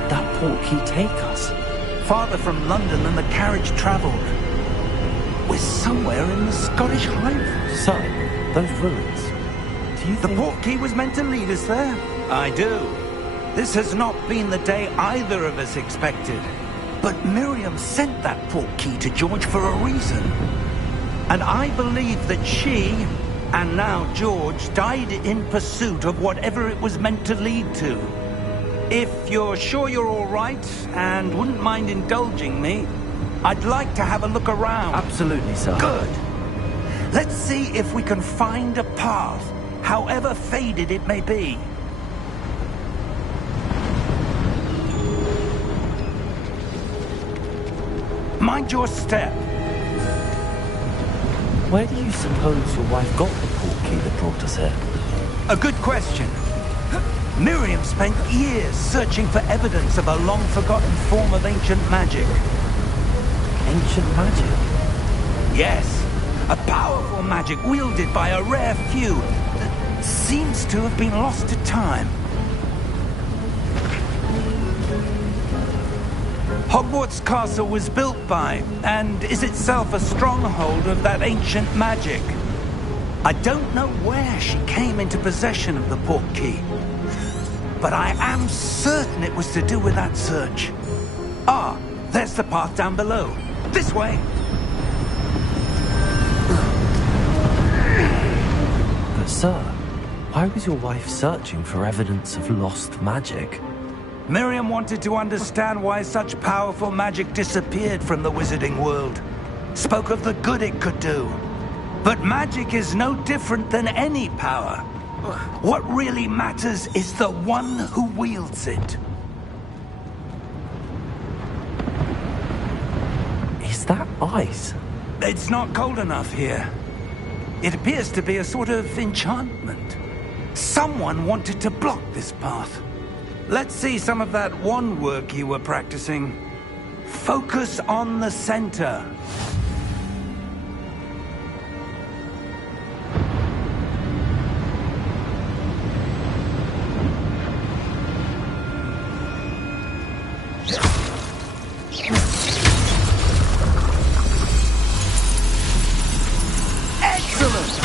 did that portkey take us? Farther from London than the carriage travelled. We're somewhere in the Scottish Highlands. So, those ruins. Do you The think... portkey was meant to lead us there? I do. This has not been the day either of us expected. But Miriam sent that portkey to George for a reason. And I believe that she, and now George, died in pursuit of whatever it was meant to lead to. If you're sure you're all right, and wouldn't mind indulging me, I'd like to have a look around. Absolutely, sir. Good. Let's see if we can find a path, however faded it may be. Mind your step. Where do you suppose your wife got the portkey that brought us here? A good question. Miriam spent years searching for evidence of a long-forgotten form of ancient magic. Ancient magic? Yes, a powerful magic wielded by a rare few that seems to have been lost to time. Hogwarts Castle was built by, and is itself a stronghold of that ancient magic. I don't know where she came into possession of the portkey, but I am certain it was to do with that search. Ah, there's the path down below. This way! But sir, why was your wife searching for evidence of lost magic? Miriam wanted to understand why such powerful magic disappeared from the wizarding world. Spoke of the good it could do. But magic is no different than any power. What really matters is the one who wields it. Is that ice? It's not cold enough here. It appears to be a sort of enchantment. Someone wanted to block this path. Let's see some of that wand work you were practicing. Focus on the center. Excellent!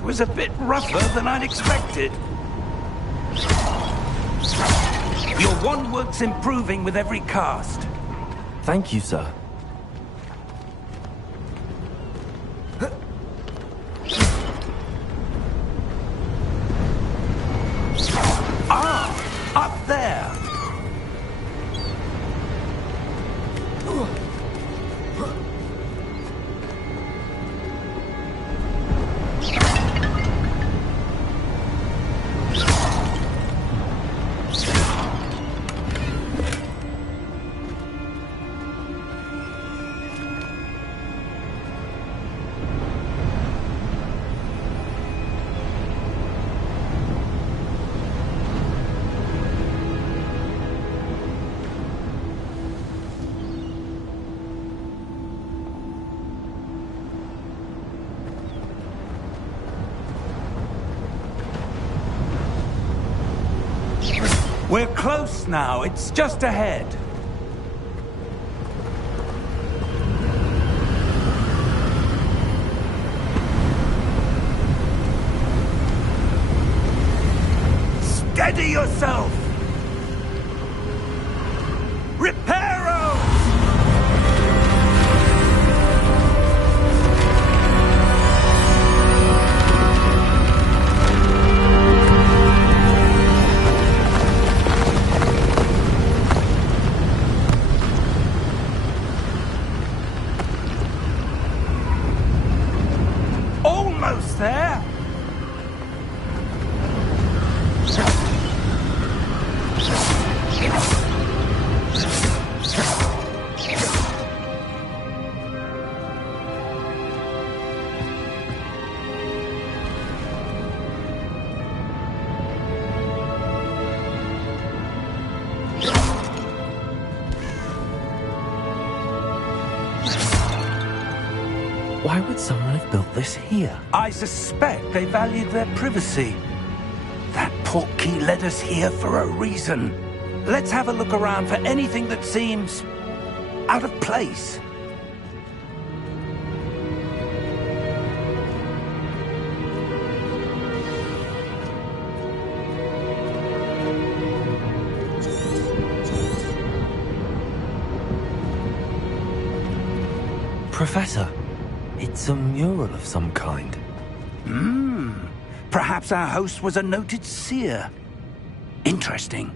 That was a bit rougher than I'd expected. Your wand work's improving with every cast. Thank you, sir. Up there! We're close now. It's just ahead. Steady yourself! Reparo! Almost there! Why would someone have built this here? I suspect they valued their privacy. That portkey led us here for a reason. Let's have a look around for anything that seems out of place. Professor, it's a mural of some kind. Perhaps our host was a noted seer. Interesting.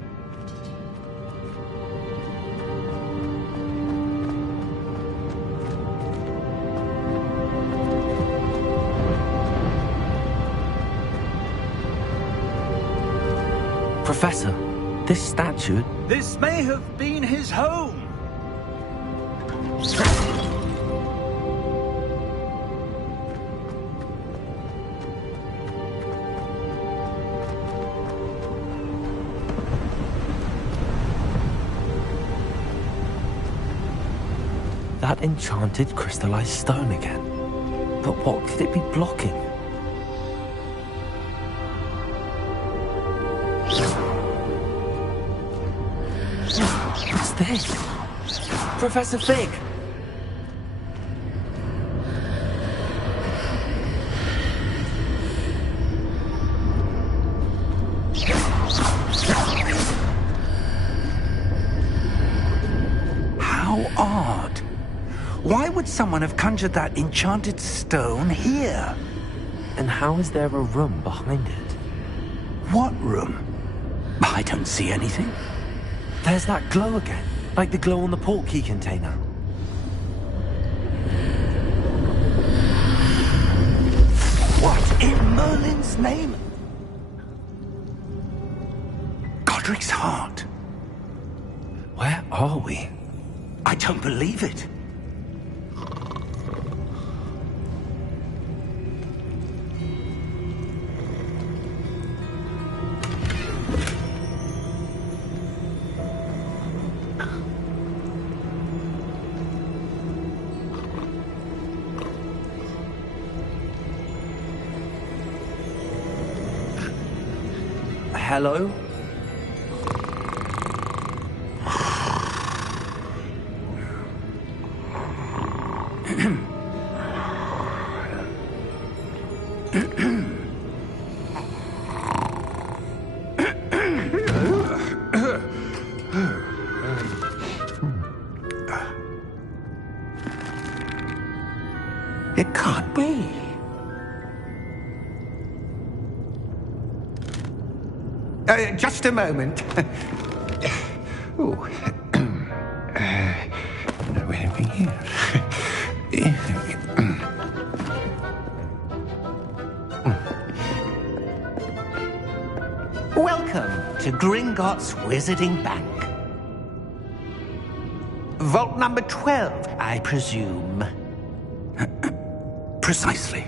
Professor, this statue... This may have been his home. That enchanted crystallized stone again. But what could it be blocking? What's this? Professor Fig! How odd. Why would someone have conjured that enchanted stone here? And how is there a room behind it? What room? I don't see anything. There's that glow again, like the glow on the portkey container. What in Merlin's name? Godric's heart. Where are we? I don't believe it. Hello? Just a moment. Ooh. No anything here. Welcome to Gringotts Wizarding Bank. Vault number 12, I presume. Precisely.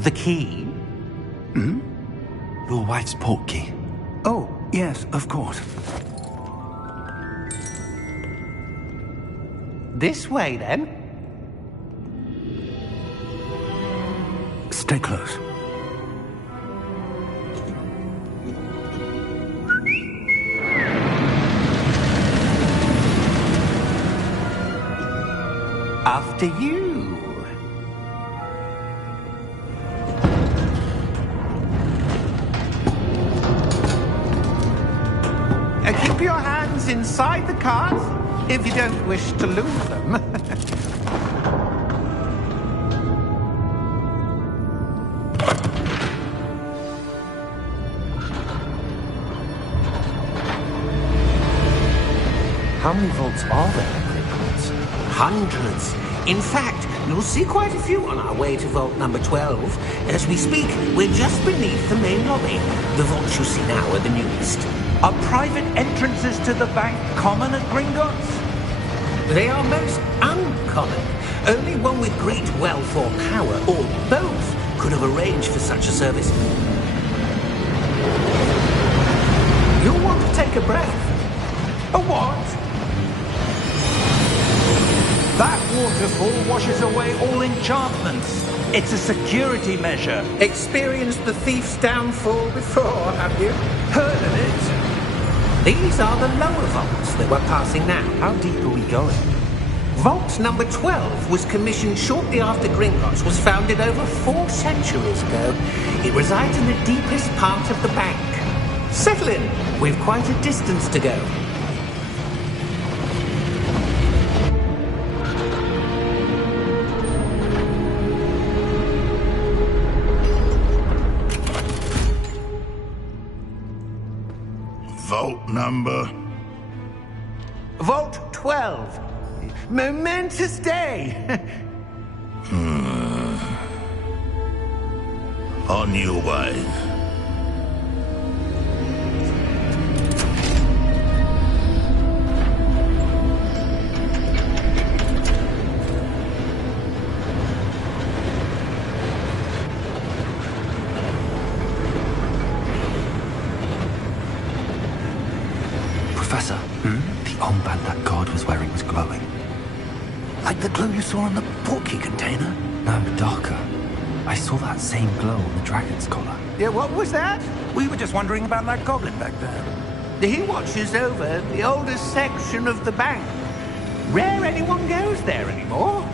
The key? Hmm? Your wife's portkey. Oh, yes, of course. This way, then. Stay close. After you. Keep your hands inside the cart if you don't wish to lose them. How many vaults are there in Hogwarts? Hundreds. In fact, you'll see quite a few on our way to vault number 12. As we speak, we're just beneath the main lobby. The vaults you see now are the newest. Are private entrances to the bank common at Gringotts? They are most uncommon. Only one with great wealth or power, or both, could have arranged for such a service. You'll want to take a breath. A what? That waterfall washes away all enchantments. It's a security measure. Experienced the thief's downfall before, have you? Heard of it? These are the lower vaults that we're passing now. How deep are we going? Vault number 12 was commissioned shortly after Gringotts was founded over 4 centuries ago. It resides in the deepest part of the bank. Settle in. We've quite a distance to go. Vault number? Vault 12. Momentous day. On your way. Professor, the armband that guard was wearing was glowing. Like the glow you saw on the portkey container? No, darker. I saw that same glow on the dragon's collar. Yeah, what was that? We were just wondering about that goblin back there. He watches over the oldest section of the bank. Rare anyone goes there anymore.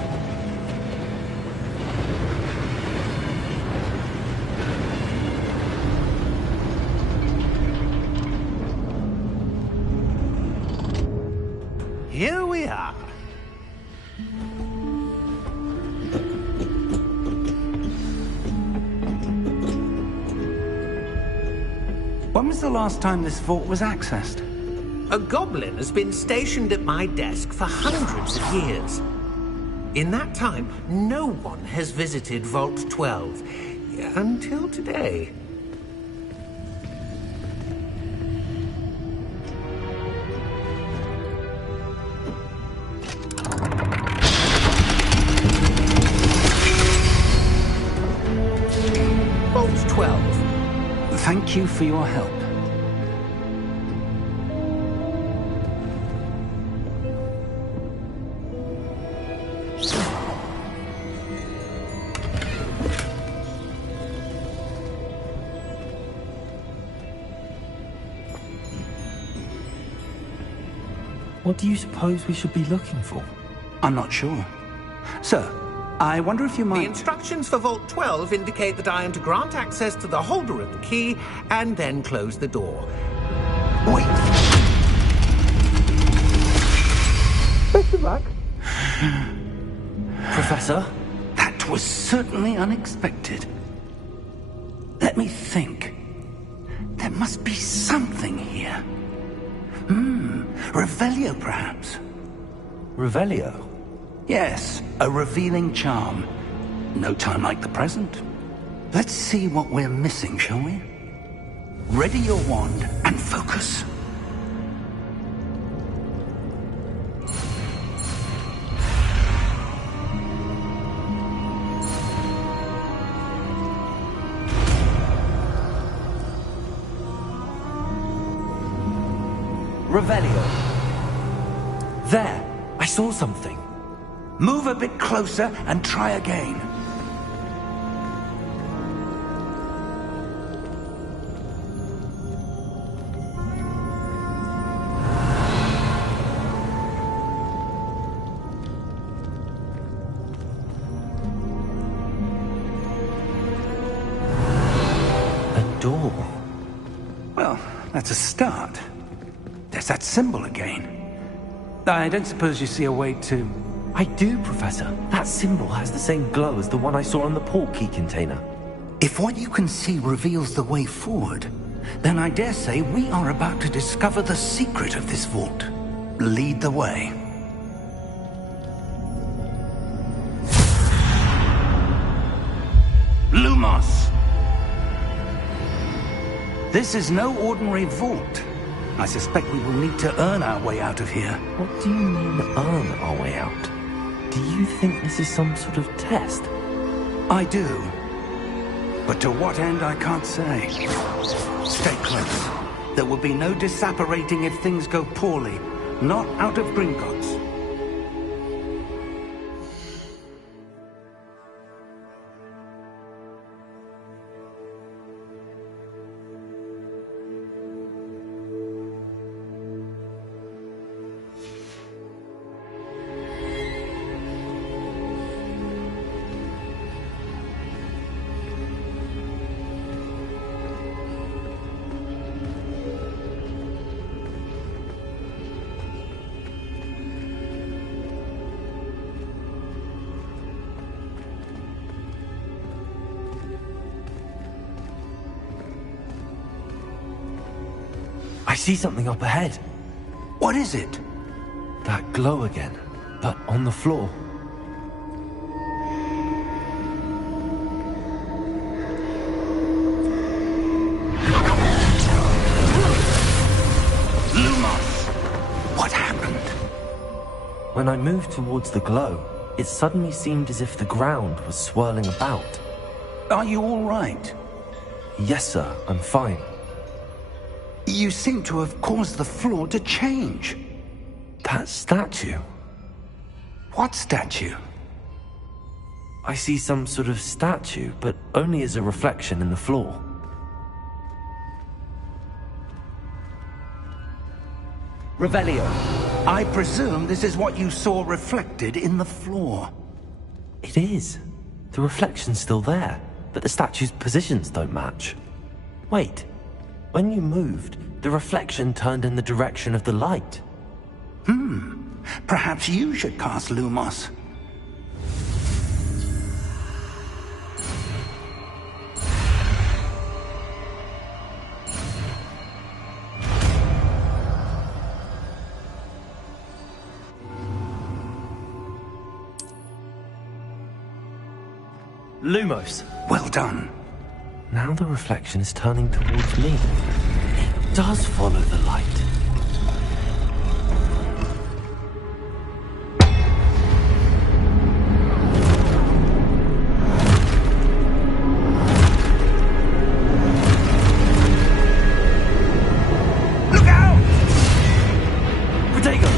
Here we are. When was the last time this vault was accessed? A goblin has been stationed at my desk for hundreds of years. In that time, no one has visited Vault 12 until today. Vault 12. Thank you for your help. What do you suppose we should be looking for? I'm not sure. Sir, I wonder if you The might... instructions for Vault 12 indicate that I am to grant access to the holder of the key and then close the door. Wait! Best of luck. Professor? That was certainly unexpected. Let me think. There must be something here. Revelio, perhaps? Revelio? Yes, a revealing charm. No time like the present. Let's see what we're missing, shall we? Ready your wand and focus. Revelio. There! I saw something. Move a bit closer and try again. A door. Well, that's a start. There's that symbol again. I don't suppose you see a way to... I do, Professor. That symbol has the same glow as the one I saw on the port key container. If what you can see reveals the way forward, then I dare say we are about to discover the secret of this vault. Lead the way. Lumos! This is no ordinary vault. I suspect we will need to earn our way out of here. What do you mean, earn our way out? Do you think this is some sort of test? I do. But to what end, I can't say. Stay close. There will be no disapparating if things go poorly. Not out of Gringotts. I see something up ahead. What is it? That glow again, but on the floor. Lumos! What happened? When I moved towards the glow, it suddenly seemed as if the ground was swirling about. Are you all right? Yes, sir, I'm fine. You seem to have caused the floor to change. That statue. What statue? I see some sort of statue, but only as a reflection in the floor. Revelio, I presume this is what you saw reflected in the floor. It is. The reflection's still there, but the statue's positions don't match. Wait. When you moved, the reflection turned in the direction of the light. Perhaps you should cast Lumos. Lumos! Well done. Now the reflection is turning towards me. It does follow the light. Look out! Protego!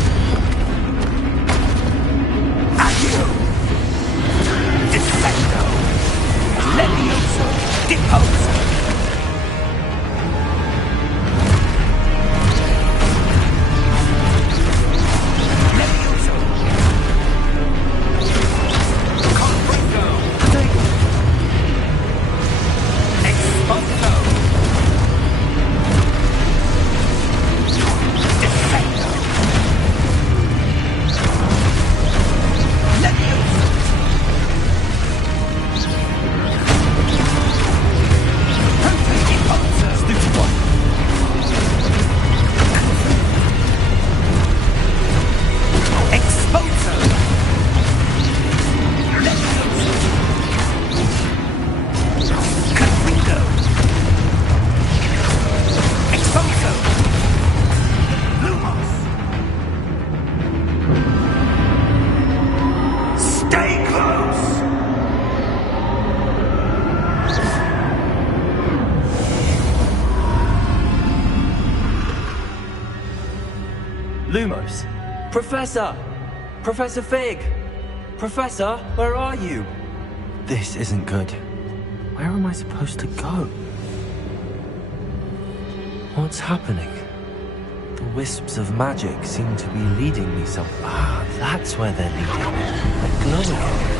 Accio! Defendo! Levioso! Deposo! Levioso! Confringo! Protego! Exposto! Defendo! Levioso! Lumos? Professor! Professor Fig! Professor, where are you? This isn't good. Where am I supposed to go? What's happening? The wisps of magic seem to be leading me some... Ah, that's where they're leading. They're glowing.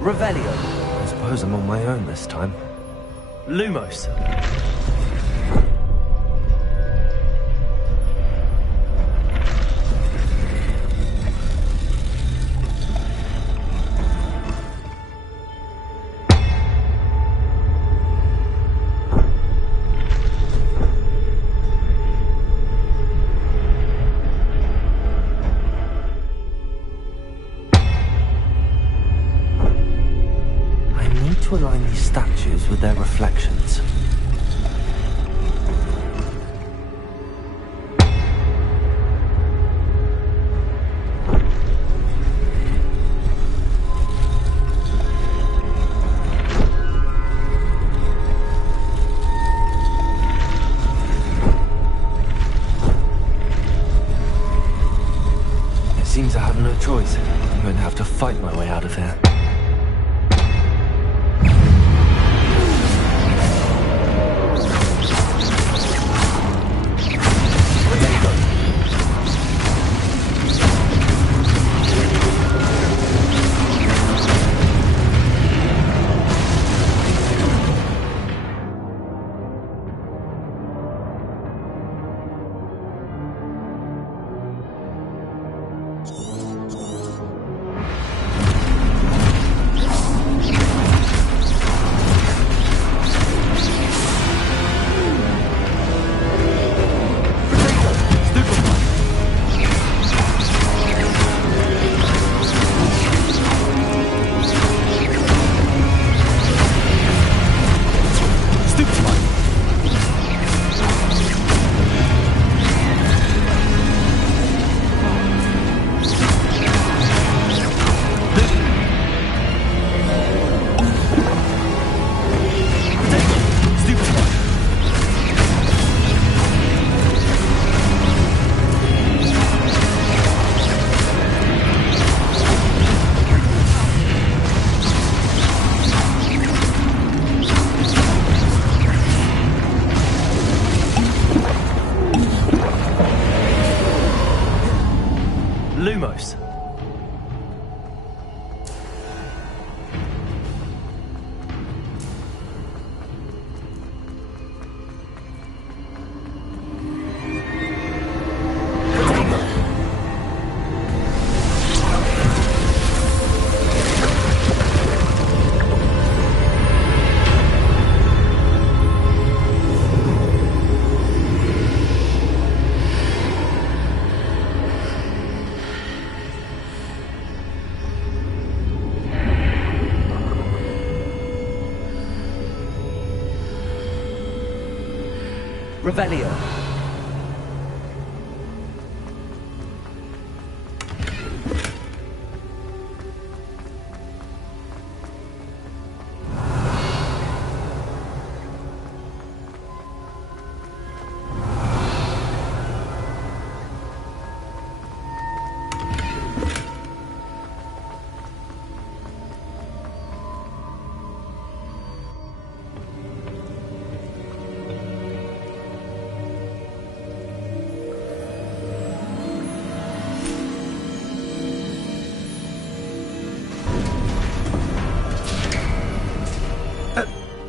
Revelio. I suppose I'm on my own this time. Lumos. To align these statues with their reflections. It seems I have no choice. I'm going to have to fight my way out of here. Lumos. Revelio.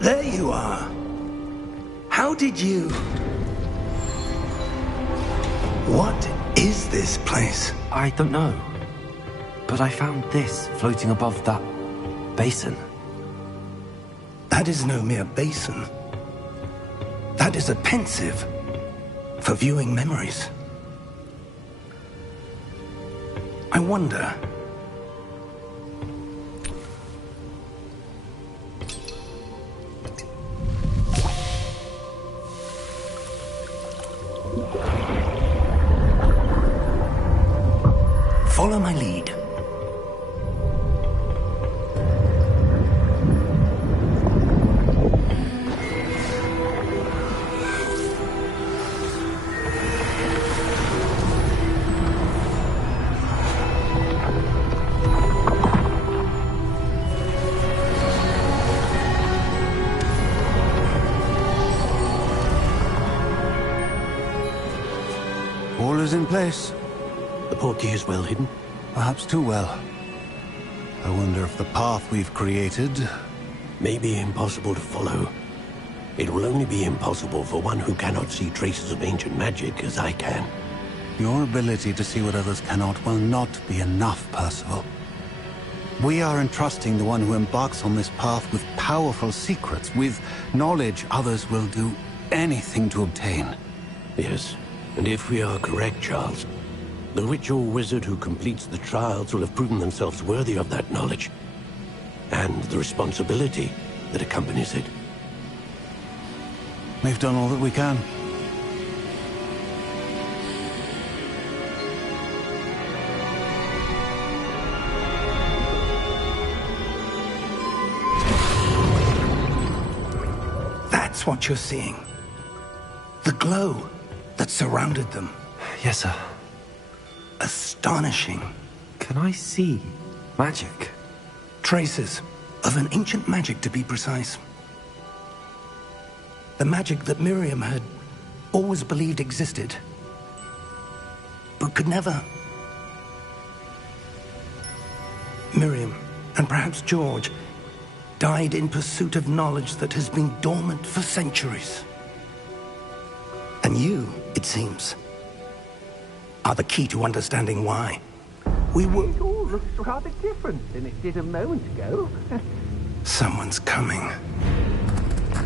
There you are. How did you... What is this place? I don't know. But I found this floating above that basin. That is no mere basin. That is a pensive for viewing memories. I wonder... Follow my lead. place. The portkey is well hidden? Perhaps too well. I wonder if the path we've created... may be impossible to follow. It will only be impossible for one who cannot see traces of ancient magic as I can. Your ability to see what others cannot will not be enough, Percival. We are entrusting the one who embarks on this path with powerful secrets, with knowledge others will do anything to obtain. Yes, and if we are correct, Charles, the witch or wizard who completes the trials will have proven themselves worthy of that knowledge, and the responsibility that accompanies it. We've done all that we can. That's what you're seeing. The glow that surrounded them. Yes, sir. Astonishing. Can I see magic? Traces of an ancient magic, to be precise. The magic that Miriam had always believed existed, but could never. Miriam, and perhaps George, died in pursuit of knowledge that has been dormant for centuries. And you, it seems, are the key to understanding why. We were... It all looks rather different than it did a moment ago. Someone's coming.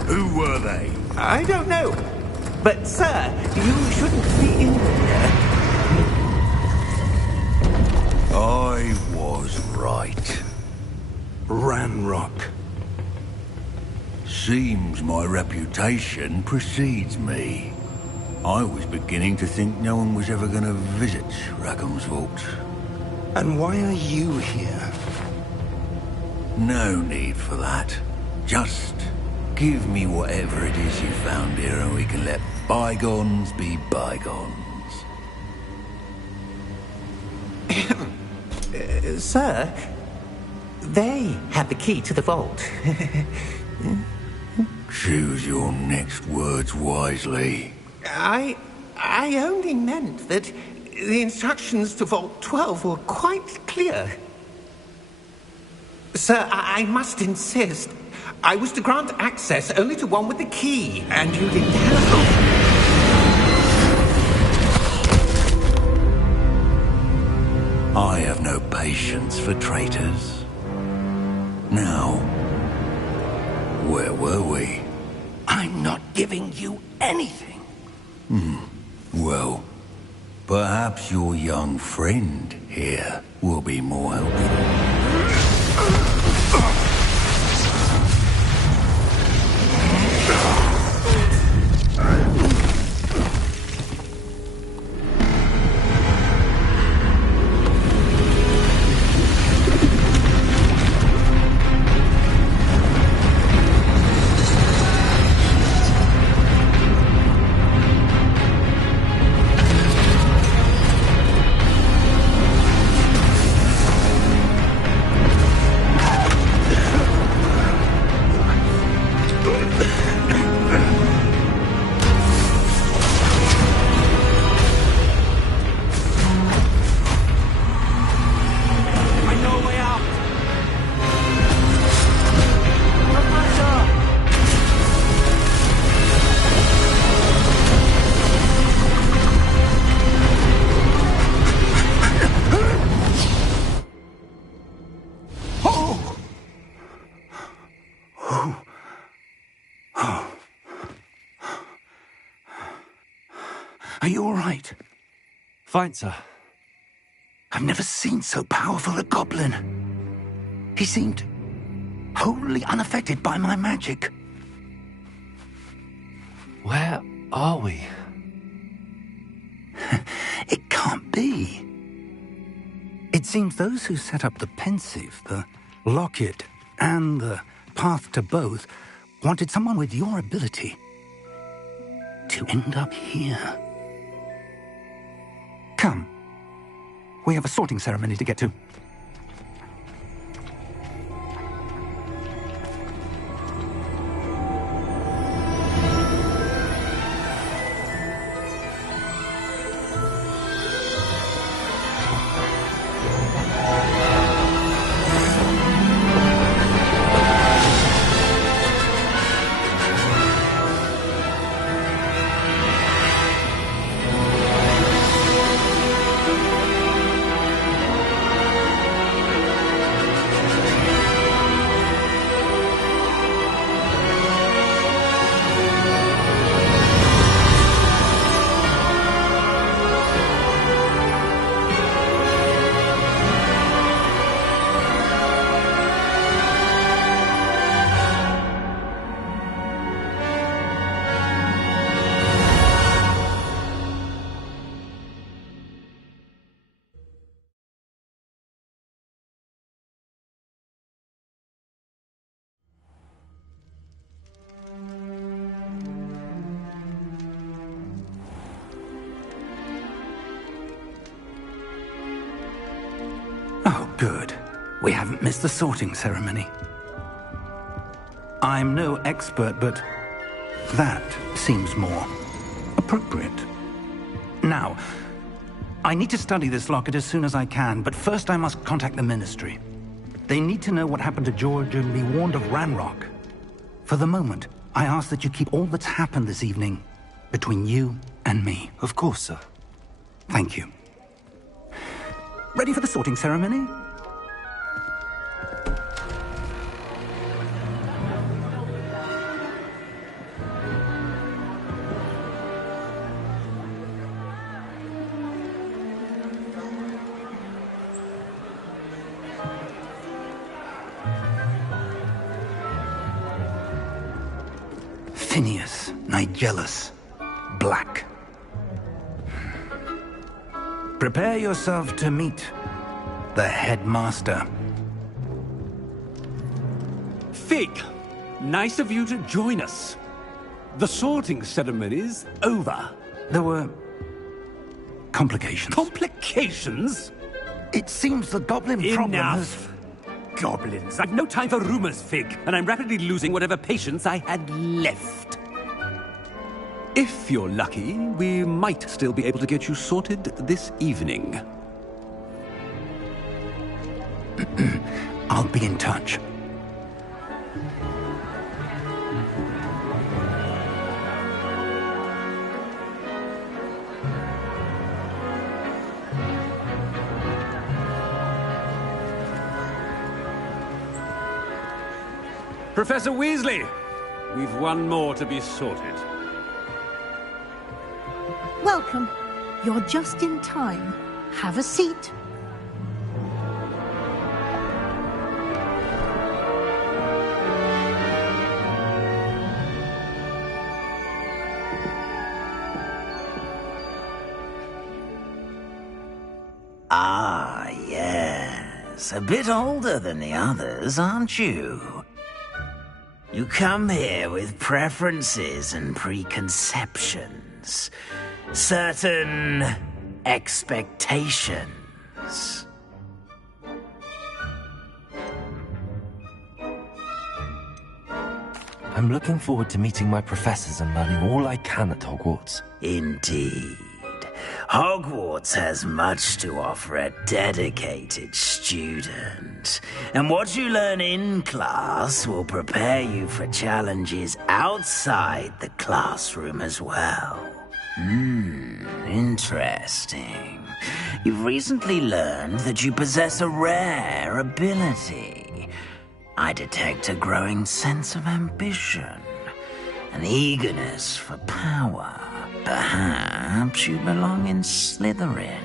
Who were they? I don't know. But, sir, you shouldn't be in here. I was right. Ranrock. Seems my reputation precedes me. I was beginning to think no one was ever going to visit Rackham's vault. And why are you here? No need for that. Just give me whatever it is you found here and we can let bygones be bygones. Sir, they had the key to the vault. Choose your next words wisely. I only meant that the instructions to Vault 12 were quite clear. Sir, I must insist. I was to grant access only to one with the key, and you didn't have... I have no patience for traitors. Now, where were we? I'm not giving you anything. Well, perhaps your young friend here will be more helpful. Are you all right? Fine, sir. I've never seen so powerful a goblin. He seemed wholly unaffected by my magic. Where are we? It can't be. It seems those who set up the pensive, the locket, and the path to both wanted someone with your ability to end up here. Come. We have a sorting ceremony to get to. Oh, good. We haven't missed the sorting ceremony. I'm no expert, but that seems more appropriate. Now, I need to study this locket as soon as I can, but first I must contact the Ministry. They need to know what happened to George and be warned of Ranrock. For the moment, I ask that you keep all that's happened this evening between you and me. Of course, sir. Thank you. Ready for the sorting ceremony? Phineas, Nigellus, Black. Prepare yourself to meet the headmaster. Fig, nice of you to join us. The sorting ceremony's over. There were complications. Complications? It seems the goblin problem has... Enough! Goblins. I've no time for rumors, Fig, and I'm rapidly losing whatever patience I had left. If you're lucky, we might still be able to get you sorted this evening. I'll be in touch. Professor Weasley, we've one more to be sorted. Welcome. You're just in time. Have a seat. Ah, yes. A bit older than the others, aren't you? You come here with preferences and preconceptions. Certain expectations. I'm looking forward to meeting my professors and learning all I can at Hogwarts. Indeed. Hogwarts has much to offer a dedicated student. And what you learn in class will prepare you for challenges outside the classroom as well. Interesting. You've recently learned that you possess a rare ability. I detect a growing sense of ambition, an eagerness for power. Perhaps you belong in Slytherin.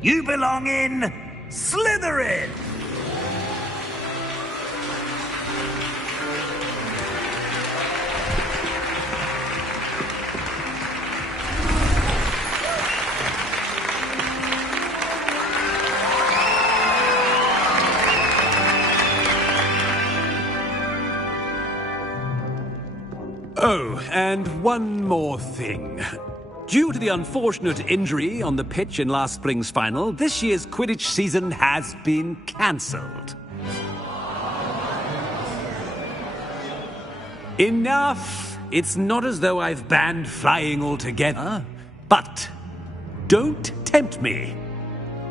You belong in Slytherin! Oh, and one more thing. Due to the unfortunate injury on the pitch in last spring's final, this year's Quidditch season has been cancelled. Enough! It's not as though I've banned flying altogether. But don't tempt me.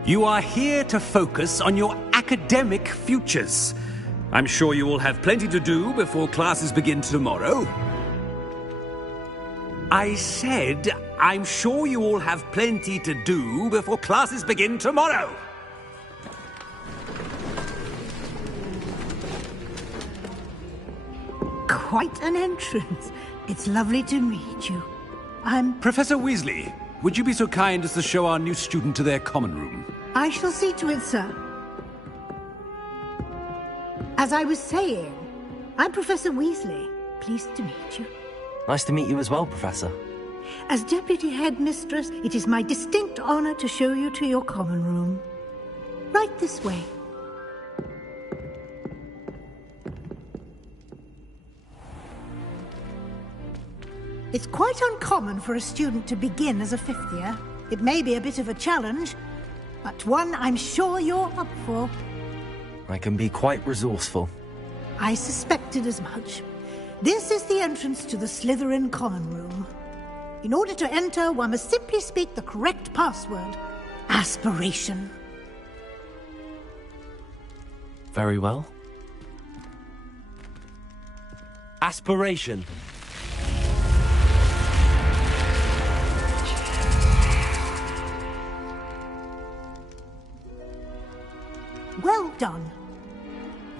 You are here to focus on your academic futures. I'm sure you will have plenty to do before classes begin tomorrow. I said, I'm sure you all have plenty to do before classes begin tomorrow. Quite an entrance. It's lovely to meet you. I'm... Professor Weasley, would you be so kind as to show our new student to their common room? I shall see to it, sir. As I was saying, I'm Professor Weasley. Pleased to meet you. Nice to meet you as well, Professor. As Deputy Headmistress, it is my distinct honor to show you to your common room. Right this way. It's quite uncommon for a student to begin as a fifth year. It may be a bit of a challenge, but one I'm sure you're up for. I can be quite resourceful. I suspected as much. This is the entrance to the Slytherin common room. In order to enter, one must simply speak the correct password. Aspiration. Very well. Aspiration. Well done.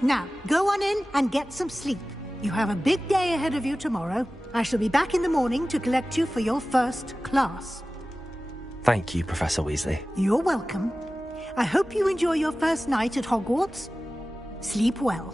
Now, go on in and get some sleep. You have a big day ahead of you tomorrow. I shall be back in the morning to collect you for your first class. Thank you, Professor Weasley. You're welcome. I hope you enjoy your first night at Hogwarts. Sleep well.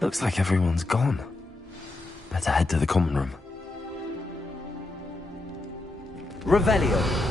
Looks like everyone's gone. Better head to the common room. Revelio.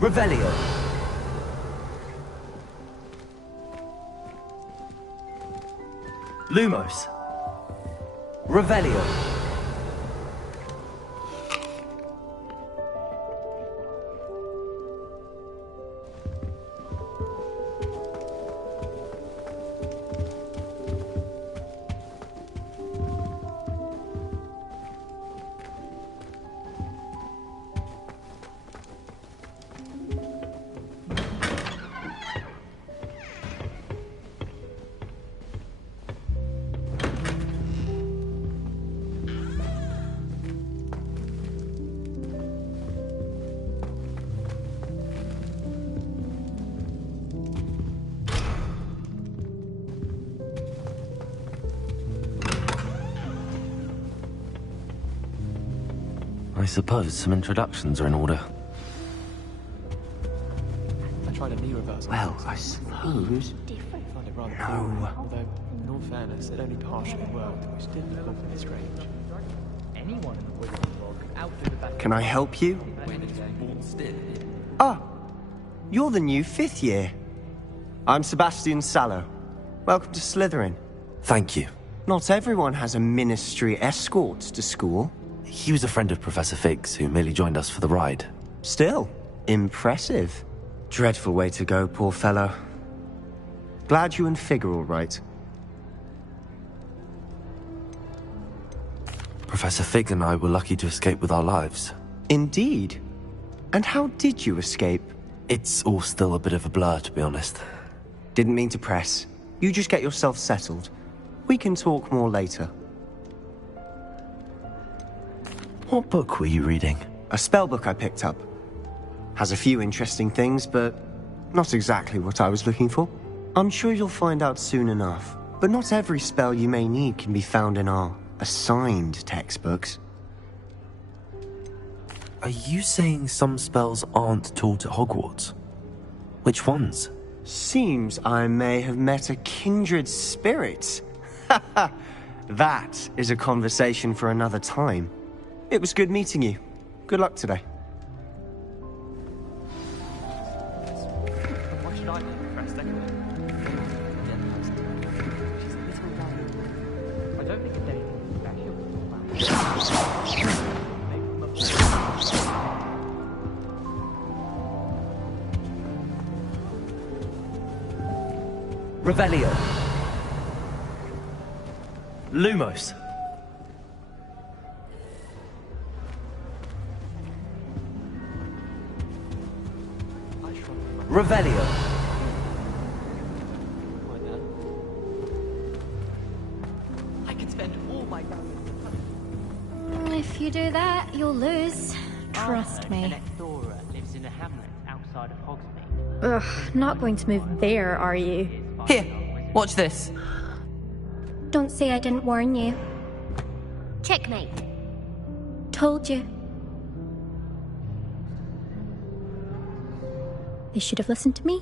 Revelio. Lumos. Revelio. I suppose some introductions are in order. I tried a knee reversal. Well, I suppose. I found it rather cool. Although, in all fairness, it only partially worked, which did look awfully strange. Anyone in the Wizarding World could outdo the best. Can I help you? Ah, you're the new fifth year. I'm Sebastian Sallow. Welcome to Slytherin. Thank you. Not everyone has a ministry escort to school. He was a friend of Professor Fig's who merely joined us for the ride. Still, impressive. Dreadful way to go, poor fellow. Glad you and Fig are all right. Professor Fig and I were lucky to escape with our lives. Indeed. And how did you escape? It's all still a bit of a blur, to be honest. Didn't mean to press. You just get yourself settled. We can talk more later. What book were you reading? A spell book I picked up. Has a few interesting things, but not exactly what I was looking for. I'm sure you'll find out soon enough. But not every spell you may need can be found in our assigned textbooks. Are you saying some spells aren't taught at Hogwarts? Which ones? Seems I may have met a kindred spirit. That is a conversation for another time. It was good meeting you. Good luck today. Why should I be impressed anyway? She's a little young. I don't think it's anything special. Revelio. Lumos. Revelio. If you do that, you'll lose. Trust me. Thora lives in a hamlet outside of Hogsmeade. Ugh, not going to move there, are you? Here, watch this. Don't say I didn't warn you. Checkmate. Told you. They should have listened to me.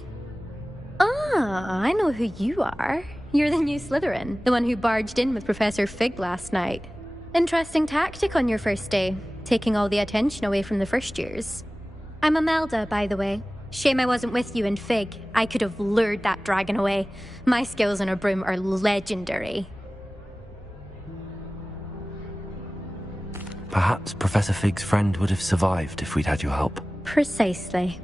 Ah, I know who you are. You're the new Slytherin, the one who barged in with Professor Fig last night. Interesting tactic on your first day, taking all the attention away from the first years. I'm Imelda, by the way. Shame I wasn't with you in Fig. I could have lured that dragon away. My skills on a broom are legendary. Perhaps Professor Fig's friend would have survived if we'd had your help. Precisely.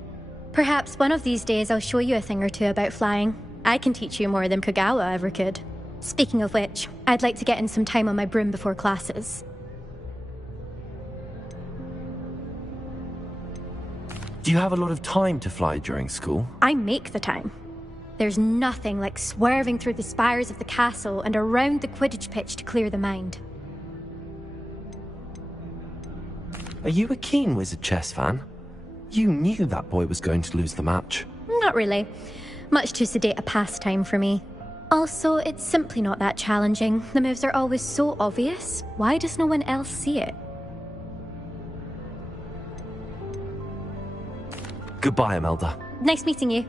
Perhaps one of these days I'll show you a thing or two about flying. I can teach you more than Kogawa ever could. Speaking of which, I'd like to get in some time on my broom before classes. Do you have a lot of time to fly during school? I make the time. There's nothing like swerving through the spires of the castle and around the Quidditch pitch to clear the mind. Are you a keen Wizard chess fan? You knew that boy was going to lose the match. Not really. Much too sedate a pastime for me. Also, it's simply not that challenging. The moves are always so obvious. Why does no one else see it? Goodbye, Imelda. Nice meeting you.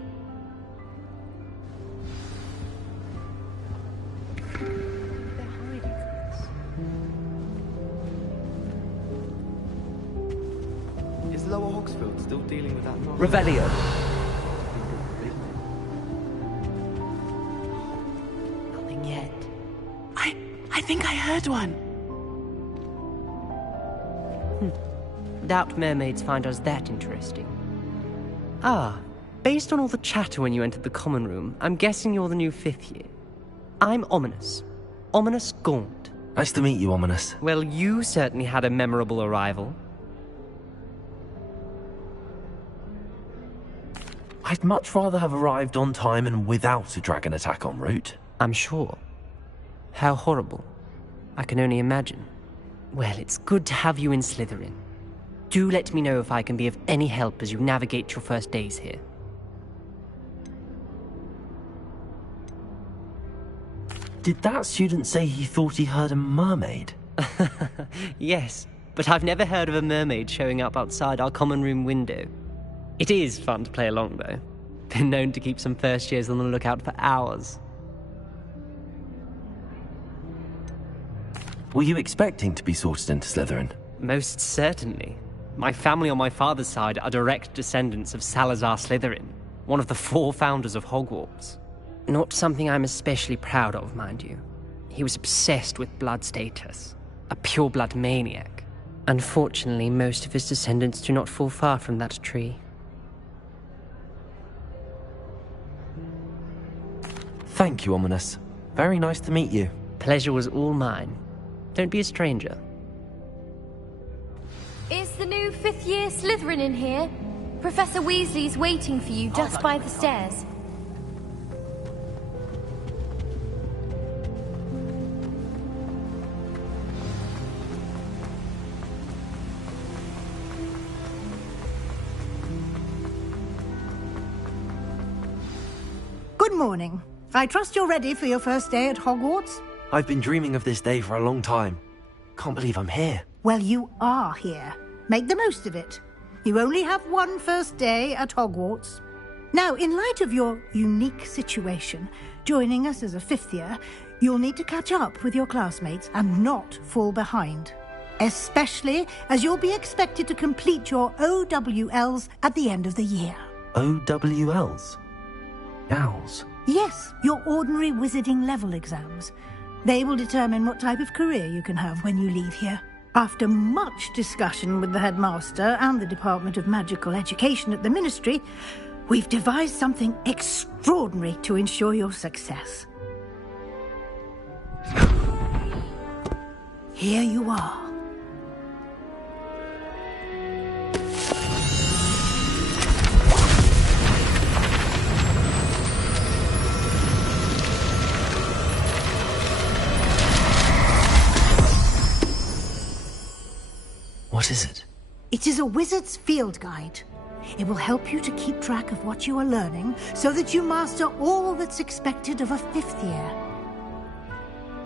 Is Lower Hogsfield still dealing with that problem? Revelio. Nothing yet. I think I heard one. Doubt mermaids find us that interesting. Ah, based on all the chatter when you entered the common room, I'm guessing you're the new 5th year. I'm Ominous. Ominous Gaunt. Nice to meet you, Ominous. Well, you certainly had a memorable arrival. I'd much rather have arrived on time and without a dragon attack en route. I'm sure. How horrible. I can only imagine. Well, it's good to have you in Slytherin. Do let me know if I can be of any help as you navigate your first days here. Did that student say he thought he heard a mermaid? Yes, but I've never heard of a mermaid showing up outside our common room window. It is fun to play along, though. Been known to keep some first years on the lookout for hours. Were you expecting to be sorted into Slytherin? Most certainly. My family on my father's side are direct descendants of Salazar Slytherin, one of the 4 founders of Hogwarts. Not something I'm especially proud of, mind you. He was obsessed with blood status, a pure-blood maniac. Unfortunately, most of his descendants do not fall far from that tree. Thank you, Ominous. Very nice to meet you. Pleasure was all mine. Don't be a stranger. Is the new 5th year Slytherin in here? Professor Weasley's waiting for you just by the stairs. Good morning. I trust you're ready for your first day at Hogwarts? I've been dreaming of this day for a long time. Can't believe I'm here. Well, you are here. Make the most of it. You only have one first day at Hogwarts. Now, in light of your unique situation, joining us as a 5th year, you'll need to catch up with your classmates and not fall behind. Especially as you'll be expected to complete your OWLs at the end of the year. OWLs? Owls? Yes, your ordinary wizarding level exams. They will determine what type of career you can have when you leave here. After much discussion with the headmaster and the Department of Magical Education at the Ministry, we've devised something extraordinary to ensure your success. Here you are. What is it? It is a wizard's field guide. It will help you to keep track of what you are learning so that you master all that's expected of a 5th year.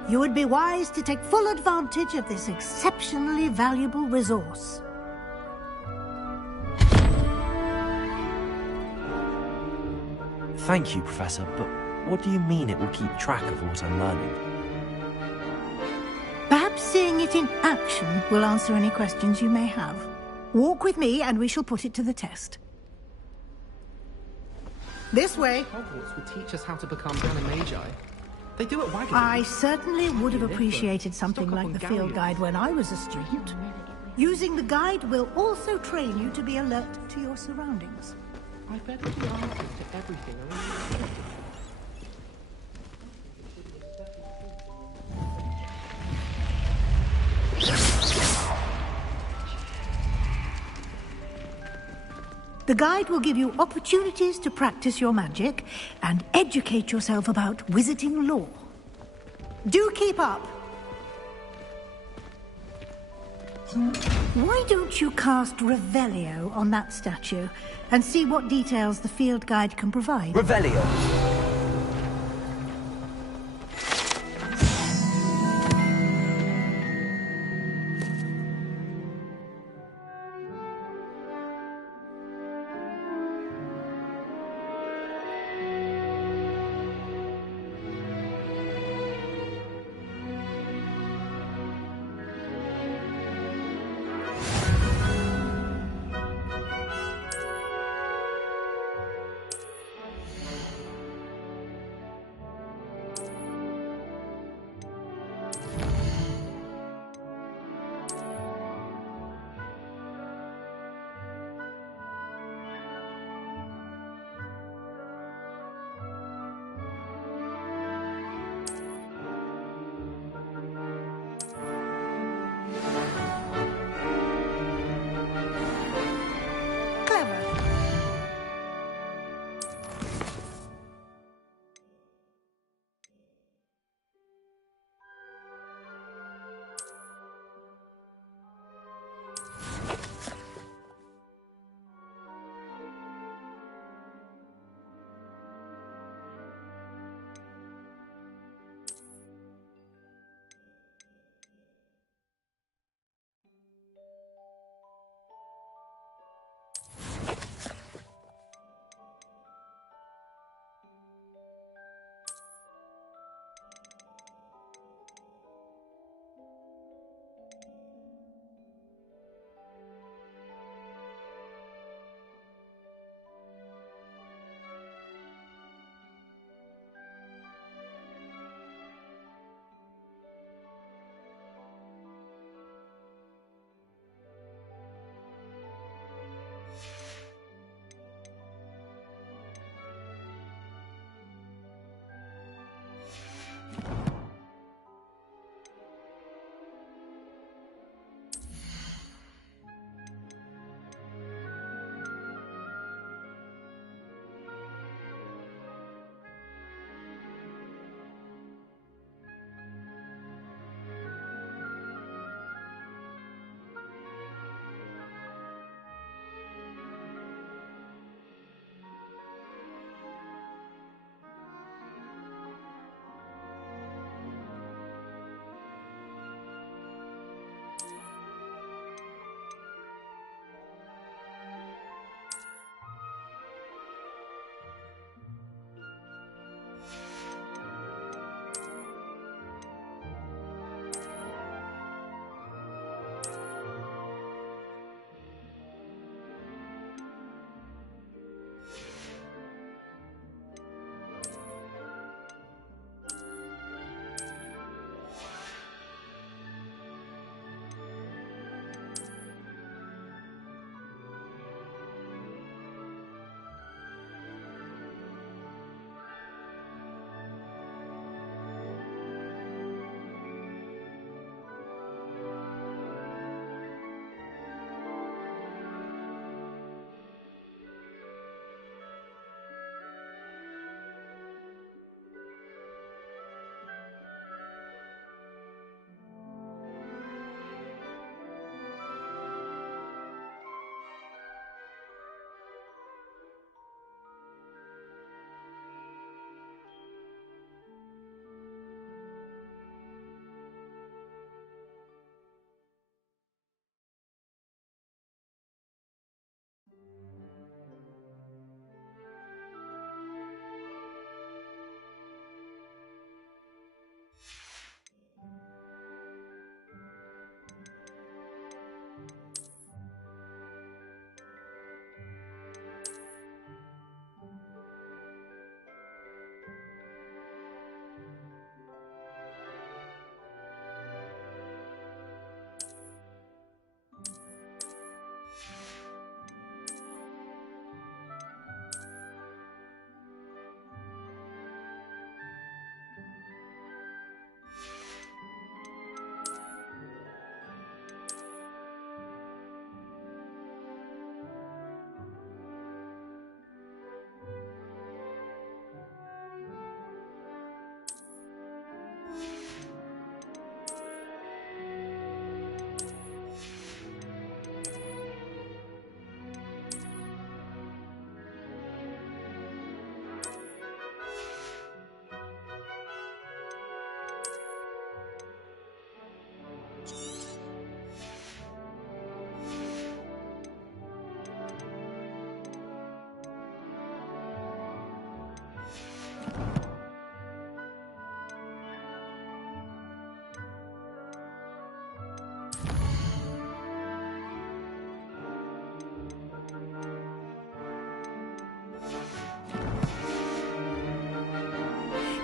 You would be wise to take full advantage of this exceptionally valuable resource. Thank you, Professor, but what do you mean it will keep track of what I'm learning? Perhaps seeing it in action will answer any questions you may have. Walk with me and we shall put it to the test. This way. Hogwarts would teach us how to become animagi. They do it wagon. I certainly would have appreciated something like the field guide when I was a student. Using the guide will also train you to be alert to your surroundings. I bet there'll be answers to everything around. The guide will give you opportunities to practice your magic and educate yourself about wizarding lore. Do keep up! Why don't you cast Revelio on that statue and see what details the field guide can provide? Revelio!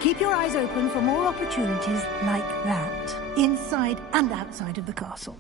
Keep your eyes open for more opportunities like that, inside and outside of the castle.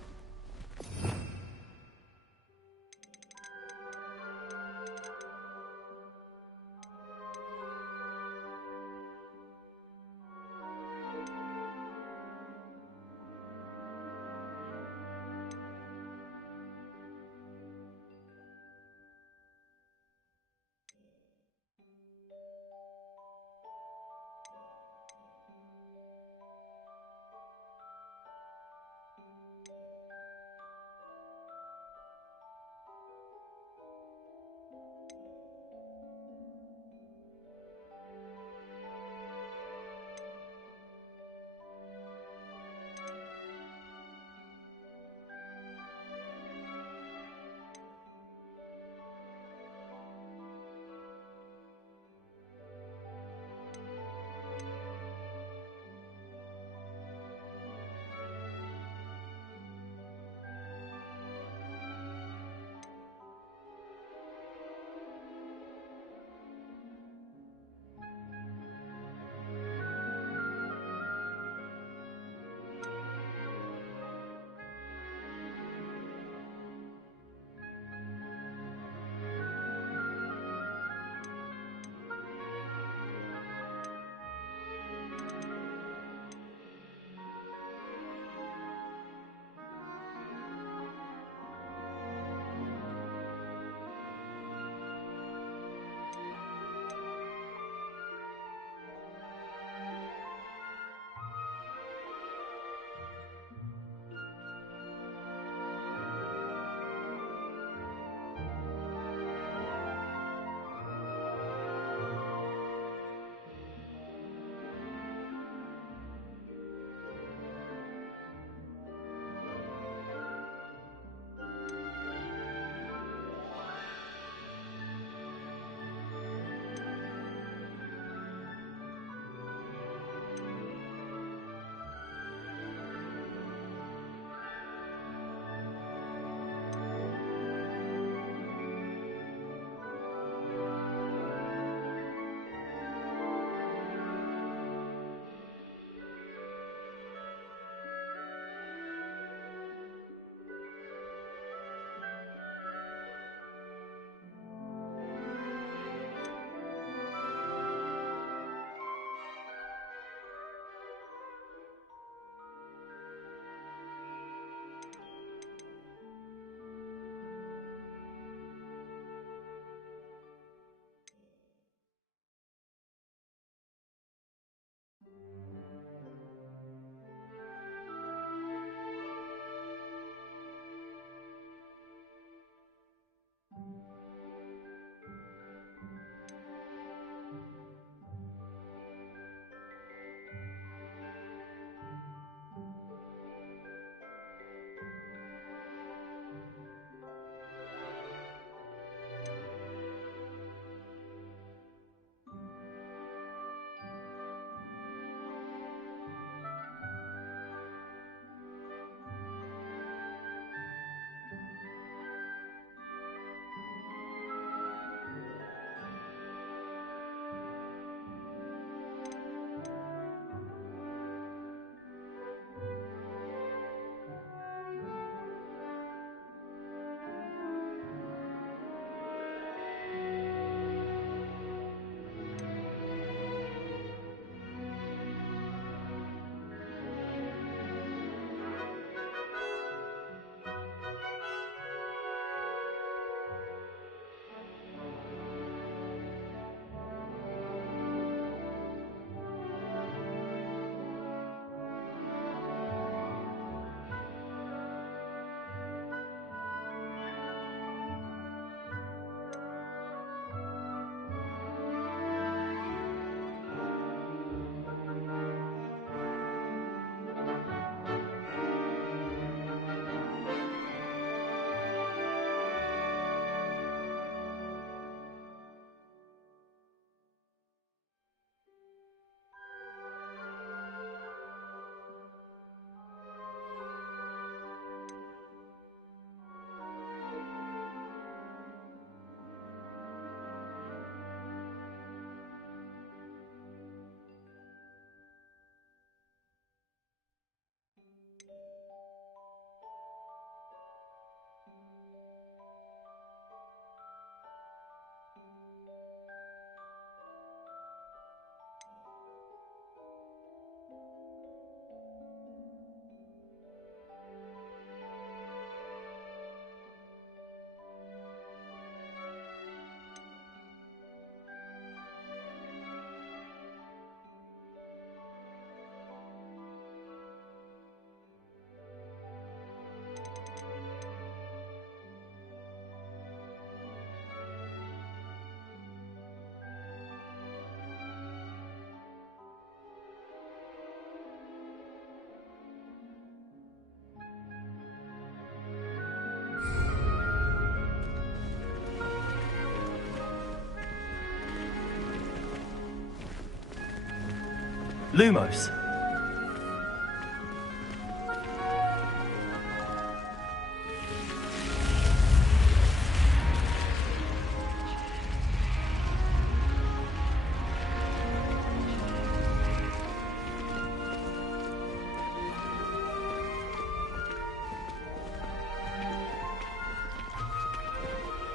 Lumos.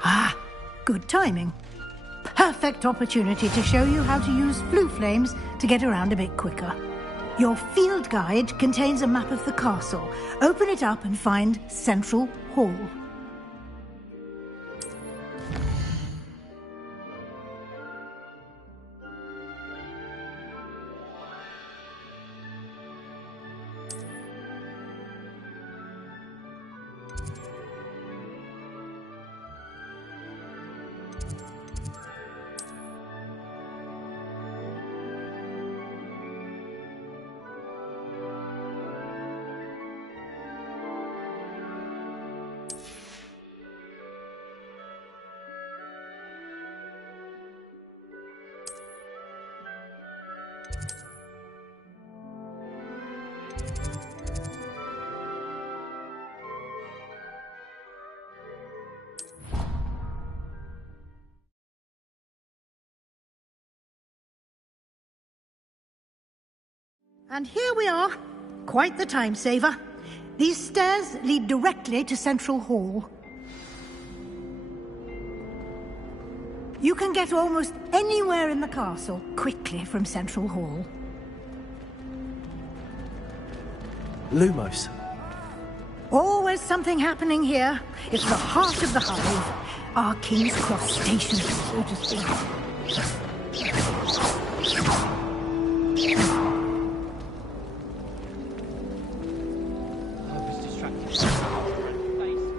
Ah, good timing. Perfect opportunity to show you how to use flue flames to get around a bit quicker. Your field guide contains a map of the castle. Open it up and find Central Hall. And here we are. Quite the time saver. These stairs lead directly to Central Hall. You can get almost anywhere in the castle quickly from Central Hall. Lumos. Always something happening here. It's the heart of the hive. Our King's Cross station, so to speak.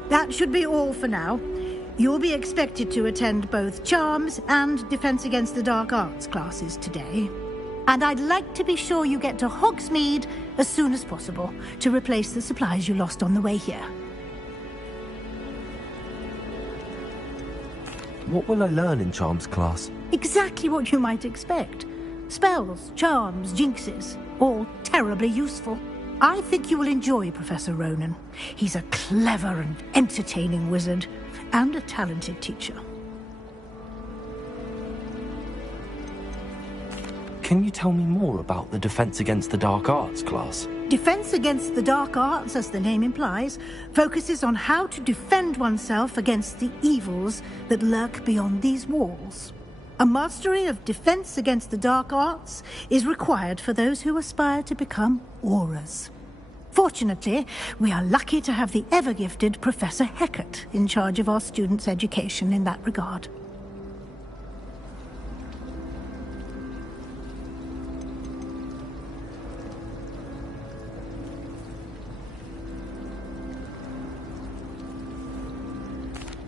That should be all for now. You'll be expected to attend both Charms and Defense Against the Dark Arts classes today. And I'd like to be sure you get to Hogsmeade as soon as possible to replace the supplies you lost on the way here. What will I learn in Charms class? Exactly what you might expect. Spells, charms, jinxes, all terribly useful. I think you will enjoy Professor Ronan. He's a clever and entertaining wizard, and a talented teacher. Can you tell me more about the Defense Against the Dark Arts class? Defense Against the Dark Arts, as the name implies, focuses on how to defend oneself against the evils that lurk beyond these walls. A mastery of Defense Against the Dark Arts is required for those who aspire to become Auras. Fortunately, we are lucky to have the ever-gifted Professor Hecat in charge of our students' education in that regard.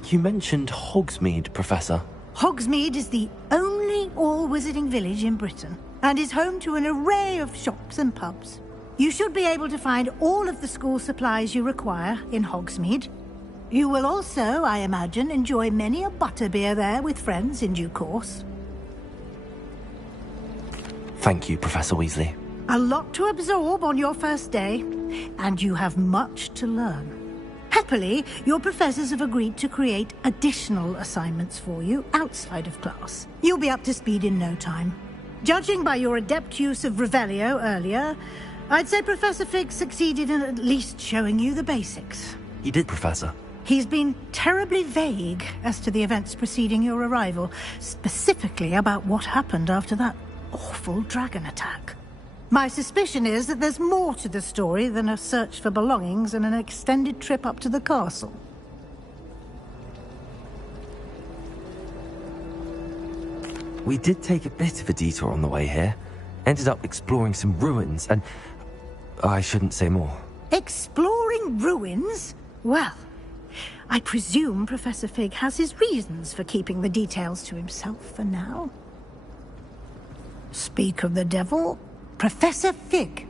You mentioned Hogsmeade, Professor. Hogsmeade is the only all-wizarding village in Britain, and is home to an array of shops and pubs. You should be able to find all of the school supplies you require in Hogsmeade. You will also, I imagine, enjoy many a butterbeer there with friends in due course. Thank you, Professor Weasley. A lot to absorb on your first day, and you have much to learn. Happily, your professors have agreed to create additional assignments for you outside of class. You'll be up to speed in no time. Judging by your adept use of Revelio earlier, I'd say Professor Fig succeeded in at least showing you the basics. He did, Professor. He's been terribly vague as to the events preceding your arrival, specifically about what happened after that awful dragon attack. My suspicion is that there's more to the story than a search for belongings and an extended trip up to the castle. We did take a bit of a detour on the way here. Ended up exploring some ruins and... I shouldn't say more. Exploring ruins? Well, I presume Professor Fig has his reasons for keeping the details to himself for now. Speak of the devil, Professor Fig.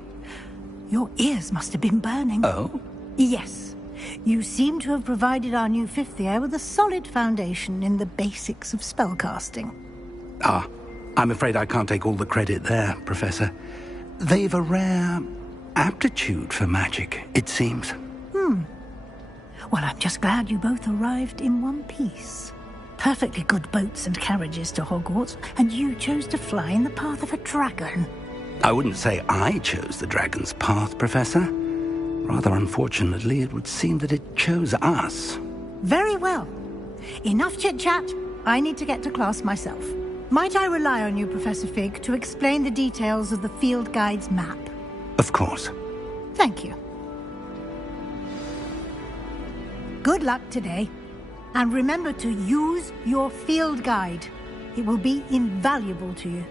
Your ears must have been burning. Oh? Yes. You seem to have provided our new fifth year with a solid foundation in the basics of spellcasting. I'm afraid I can't take all the credit there, Professor. they've a rare aptitude for magic, it seems. Well, I'm just glad you both arrived in one piece. Perfectly good boats and carriages to Hogwarts, and you chose to fly in the path of a dragon. I wouldn't say I chose the dragon's path, Professor. Rather unfortunately, it would seem that it chose us. Very well. Enough chit-chat. I need to get to class myself. Might I rely on you, Professor Fig, to explain the details of the field guide's map? Of course. Thank you. Good luck today. And remember to use your field guide. It will be invaluable to you.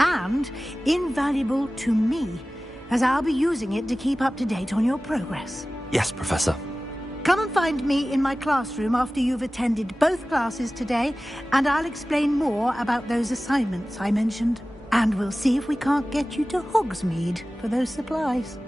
And invaluable to me, as I'll be using it to keep up to date on your progress. Yes, Professor. Come and find me in my classroom after you've attended both classes today, and I'll explain more about those assignments I mentioned. And we'll see if we can't get you to Hogsmeade for those supplies.